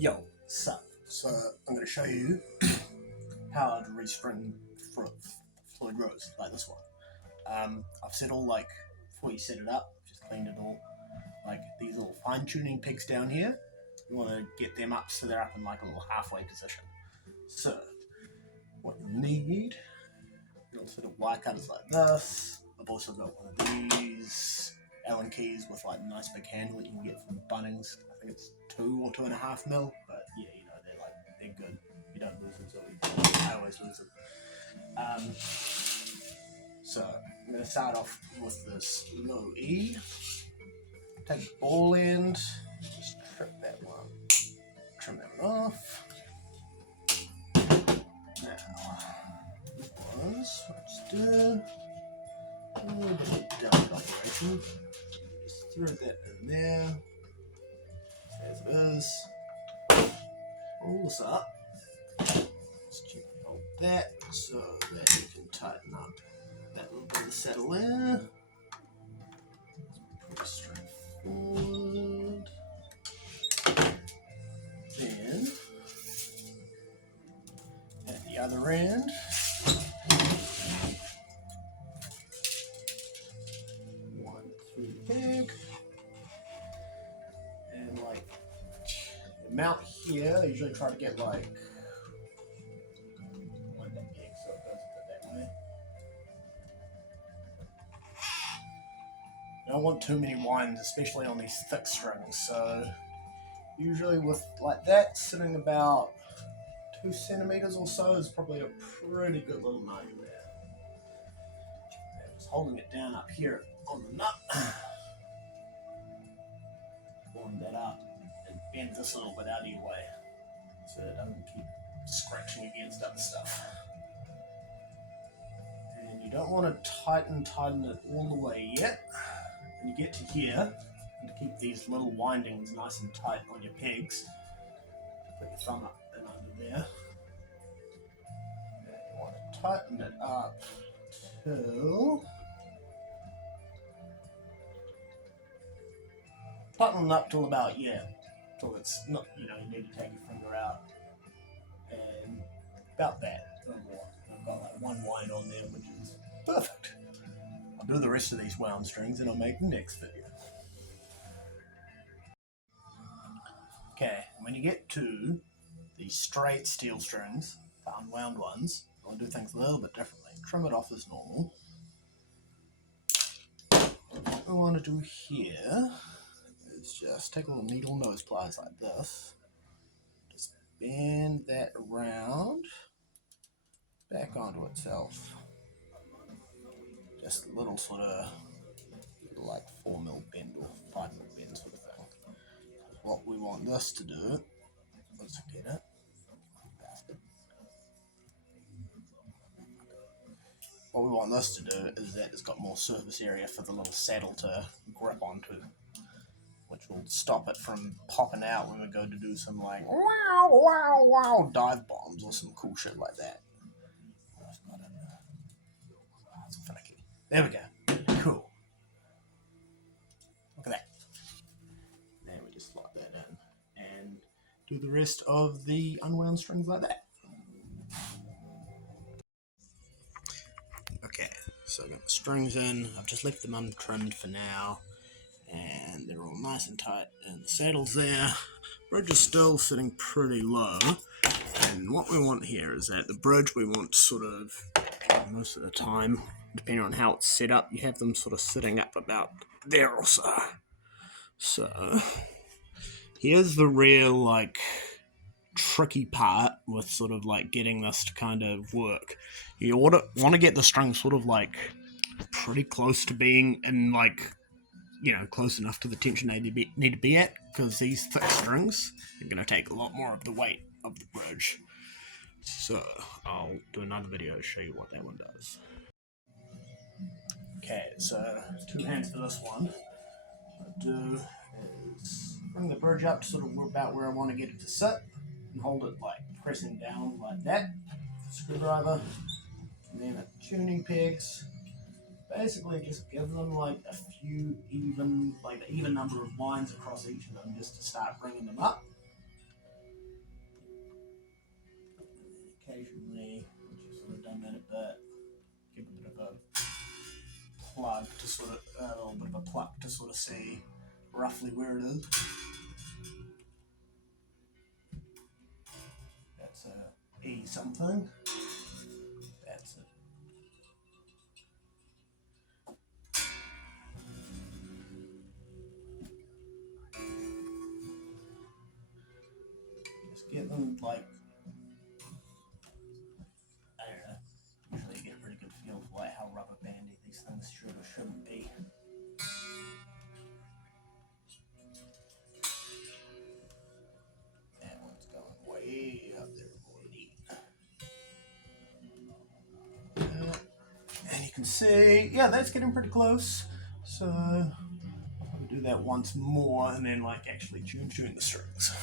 Yo, sup? So I'm going to show you how to restring Floyd rows like this one. I've set all before you set it up, just cleaned it all. Like these little fine tuning pegs down here, you want to get them up so they're up in like a little halfway position. So what you need, little sort of wire cutters like this. I've also got one of these Allen keys with like a nice big handle that you can get from Bunnings. I think it's 2 or 2.5 mil, but yeah, you know, they're good. You don't lose them, so I always lose them. So I'm going to start off with this low E. Take the ball end, just trim that one off. Now, let's do a little bit of delicate operation. Just throw that in there, as it is. Pull this up. Just gently hold that so that you can tighten up that little bit of saddle there. Pretty straightforward. Then at the other end, one through the peg, and like the mount here, I usually try to get like one that peg so it goes a bit that way. I don't want too many winds, especially on these thick strings, so usually with like that sitting about 2 centimeters or so is probably a pretty good little margin there. And just holding it down up here on the nut, warm that up and bend this a little bit out of your way so it doesn't keep scratching against other stuff. And you don't want to tighten it all the way yet. When you get to here, and to keep these little windings nice and tight on your pegs, put your thumb up and under there. And you want to tighten it up till about, till it's not, you need to take your finger out, and about that, no more. I've got like one wind on there, which is perfect. I'll do the rest of these wound strings and I'll make the next video. Okay, when you get to these straight steel strings, the unwound ones, I want to do things a little bit differently. Trim it off as normal. What we want to do here is just take a little needle nose pliers like this. Just bend that around, back onto itself. Just a little sort of like 4 mil bend or 5 mil bend sort of thing. What we want this to do, let's get it. What we want this to do is that it's got more surface area for the little saddle to grip onto, which will stop it from popping out when we go to do some like wow wow wow dive bombs or some cool shit like that. It's finicky. There we go. Cool. Look at that. Then we just slot that in and do the rest of the unwound strings like that. Okay, so I've got the strings in. I've just left them untrimmed for now, and they're all nice and tight, and the saddle's there. Bridge is still sitting pretty low, and what we want here is that the bridge we want sort of, most of the time, depending on how it's set up, you have them sort of sitting up about there or so. So here's the real tricky part with sort of getting this to kind of work. You want to get the string sort of pretty close to being in close enough to the tension they need to be at, because these thick strings are going to take a lot more of the weight of the bridge. So I'll do another video to show you what that one does. Okay, so 2 hands for this one. What I do is bring the bridge up to sort of about where I want to get it to sit, and hold it pressing down like that. Screwdriver, and then at tuning pegs. Basically, just give them a few even number of lines across each of them, just to start bringing them up. occasionally, once you've sort of done that a bit, give a bit of a plug to sort of, a little bit of a pluck to sort of see roughly where it is. That's a E something. That's it. Just get them like, I don't know, usually you get a pretty good feel for like how rubber bandy these things should or shouldn't be. That one's going way up there, boy. And you can see, yeah, that's getting pretty close. So I'll do that once more and then like actually tune the strings.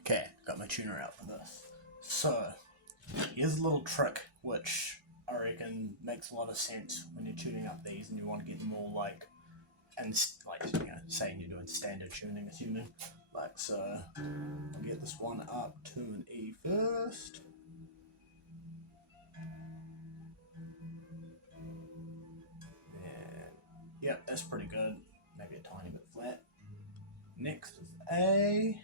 Okay, got my tuner out for this. So here's a little trick which I reckon makes a lot of sense when you're tuning up these and you want to get more like, and like, you know, saying you're doing standard tuning, assuming. Like, so I'll get this one up to an E first. And yep, that's pretty good. Maybe a tiny bit flat. Next is A.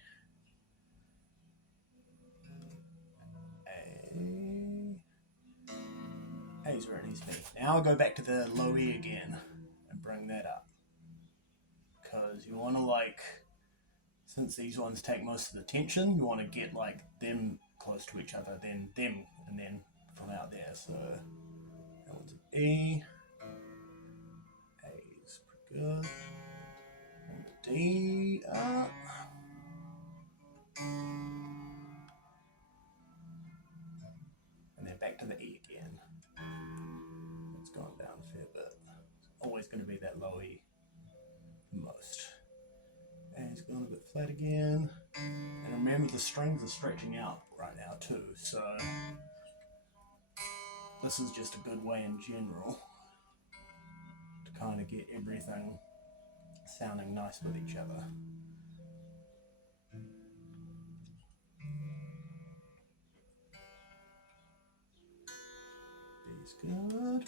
A's where it needs to be. Now I'll go back to the low E again and bring that up. Because you want to, like, since these ones take most of the tension, you want to get like them close to each other, then them, and then from out there. So that one's an E. A's pretty good. And the D up. And then back to the E again. It's gone down a fair bit. It's always going to be that low E most. And it's going a bit flat again. And remember, the strings are stretching out right now too, so this is just a good way in general to kind of get everything sounding nice with each other. B's good.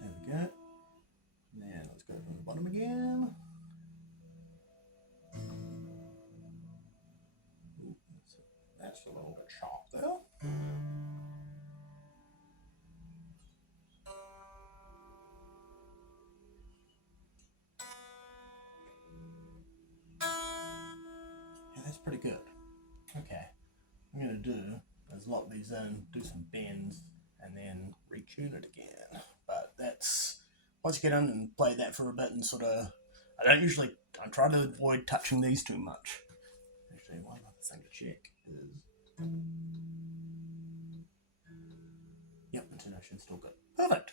There we go. Now let's go from the bottom again. Ooh, that's a little bit sharp there. Yeah, that's pretty good. Okay, what I'm going to do is lock these in, do some bends, and then retune it again. But that's, once you get in and play that for a bit and sort of, I try to avoid touching these too much. Actually, one other thing to check is, yep, intonation's still good. Perfect.